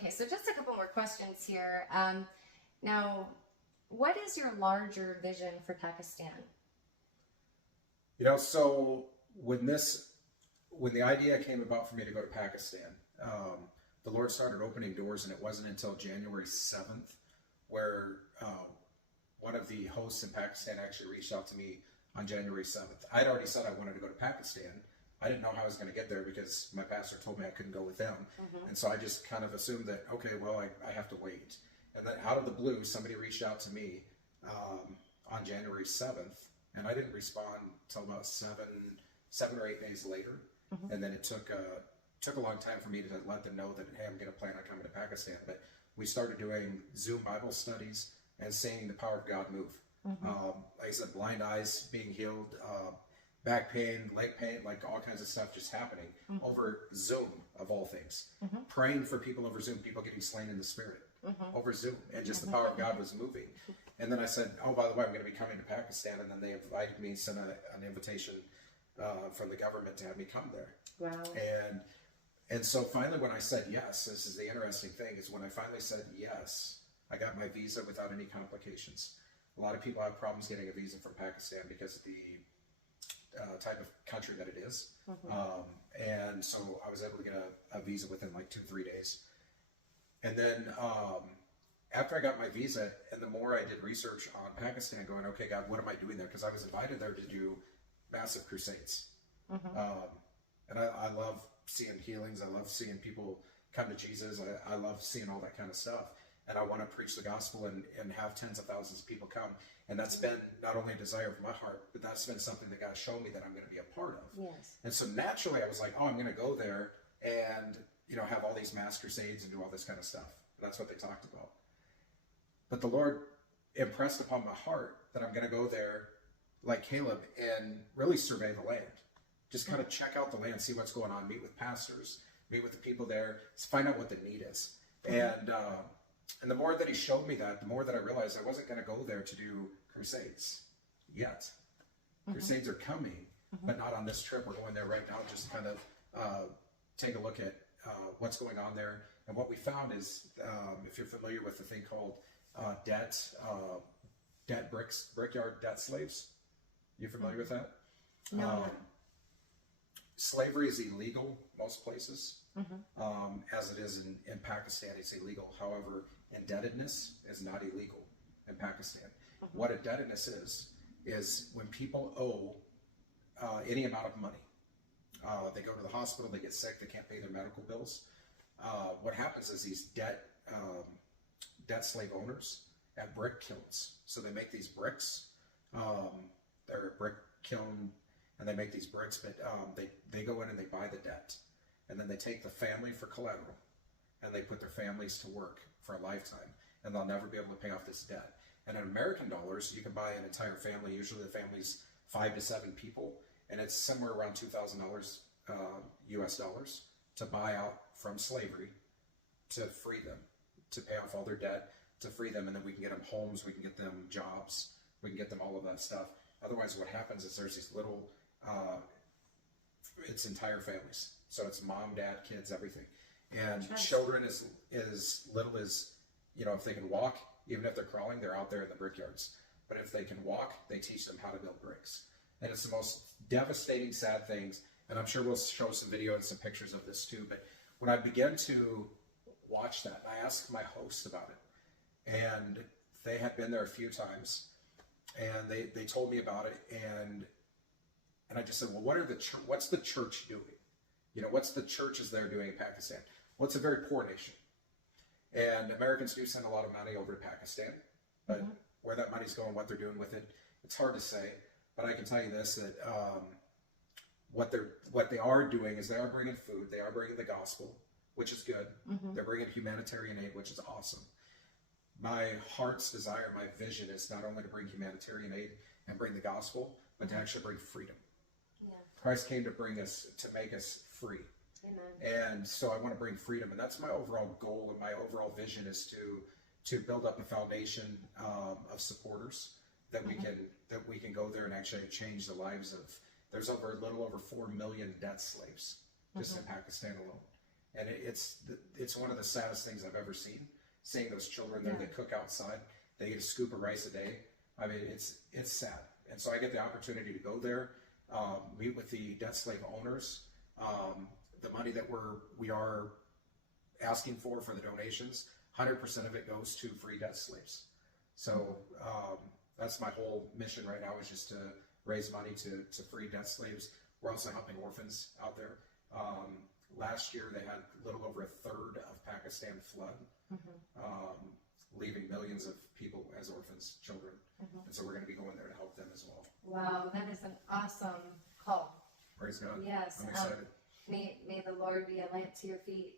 Okay, so just a couple more questions here. Now, what is your larger vision for Pakistan? So when the idea came about for me to go to Pakistan, the Lord started opening doors, and it wasn't until January 7th where one of the hosts in Pakistan actually reached out to me on January 7th. I'd already said I wanted to go to Pakistan. I didn't know how I was going to get there because my pastor told me I couldn't go with them. And so I just kind of assumed that, okay, well, I have to wait. And then out of the blue, somebody reached out to me on January 7th, and I didn't respond till about 7 or 8 days later. And then it took a long time for me to let them know that, hey, I'm going to plan on coming to Pakistan. But we started doing Zoom Bible studies and seeing the power of God move. Like I said, blind eyes being healed, back pain, leg pain, like all kinds of stuff just happening over Zoom, of all things. Praying for people over Zoom, people getting slain in the spirit over Zoom, and just the power of God was moving. And then I said, oh, by the way, I'm going to be coming to Pakistan, and then they invited me, sent an invitation from the government to have me come there. Wow. And so finally, when I said yes, this is the interesting thing, is when I finally said yes, I got my visa without any complications. A lot of people have problems getting a visa from Pakistan because of the type of country that it is. And so I was able to get a visa within like 2-3 days. And then after I got my visa, and the more I did research on Pakistan, going, okay, God, what am I doing there? Because I was invited there to do massive crusades. And I love seeing healings. I love seeing people come to Jesus. I love seeing all that kind of stuff. And I want to preach the gospel and have tens of thousands of people come. And that's been not only a desire of my heart, but that's been something that God showed me that I'm going to be a part of. Yes. And so naturally I was like, oh, I'm going to go there and, have all these mass crusades and do all this kind of stuff. And that's what they talked about. But the Lord impressed upon my heart that I'm going to go there like Caleb and really survey the land. Just kind of check out the land, see what's going on, meet with pastors, meet with the people there, find out what the need is. And the more that he showed me that, the more that I realized I wasn't going to go there to do crusades yet. Crusades are coming, but not on this trip. We're going there right now just to kind of take a look at what's going on there. And what we found is, if you're familiar with the thing called brickyard debt slaves, you familiar with that? No. Slavery is illegal most places, as it is in Pakistan. It's illegal. However, indebtedness is not illegal in Pakistan. What indebtedness is when people owe any amount of money. They go to the hospital, they get sick, they can't pay their medical bills. What happens is these debt slave owners have brick kilns. So they make these bricks. They're a brick kiln, and they make these bricks, but they go in and they buy the debt. And then they take the family for collateral, and they put their families to work for a lifetime, and they'll never be able to pay off this debt. And in American dollars, you can buy an entire family. Usually the family's 5 to 7 people, and it's somewhere around $2,000 US dollars to buy out from slavery, to free them, to pay off all their debt, to free them, and then we can get them homes, we can get them jobs, we can get them all of that stuff. Otherwise, what happens is there's these little, it's entire families. So it's mom, dad, kids, everything. And children as little as, if they can walk, even if they're crawling, they're out there in the brickyards. But if they can walk, they teach them how to build bricks. And it's the most devastating, sad things. And I'm sure we'll show some video and some pictures of this too. But when I began to watch that, I asked my host about it. And they had been there a few times. And they told me about it. And I just said, well, what's the church doing? What's the churches there doing in Pakistan? Well, it's a very poor nation. And Americans do send a lot of money over to Pakistan. But where that money's going, what they're doing with it, it's hard to say. But I can tell you this, that what they are doing is they are bringing food. They are bringing the gospel, which is good. They're bringing humanitarian aid, which is awesome. My heart's desire, my vision is not only to bring humanitarian aid and bring the gospel, but to actually bring freedom. Yeah. Christ came to make us free. Amen. And so I want to bring freedom. And that's my overall goal, and my overall vision is to build up a foundation of supporters that we can go there and actually change the lives of. There's a little over 4 million debt slaves just in Pakistan alone. and it's one of the saddest things I've ever seen. Seeing those children there that cook outside, they get a scoop of rice a day. I mean, it's sad. And so I get the opportunity to go there, meet with the debt slave owners. The money that we are asking for the donations, 100% of it goes to free debt slaves. So that's my whole mission right now, is just to raise money to free debt slaves. We're also helping orphans out there. Last year they had a little over a third of Pakistan flood, leaving millions of people as orphans, children. And so we're going to be going there to help them as well. Wow, that is an awesome call. Praise God. Yes. I'm excited. May the Lord be a lamp to your feet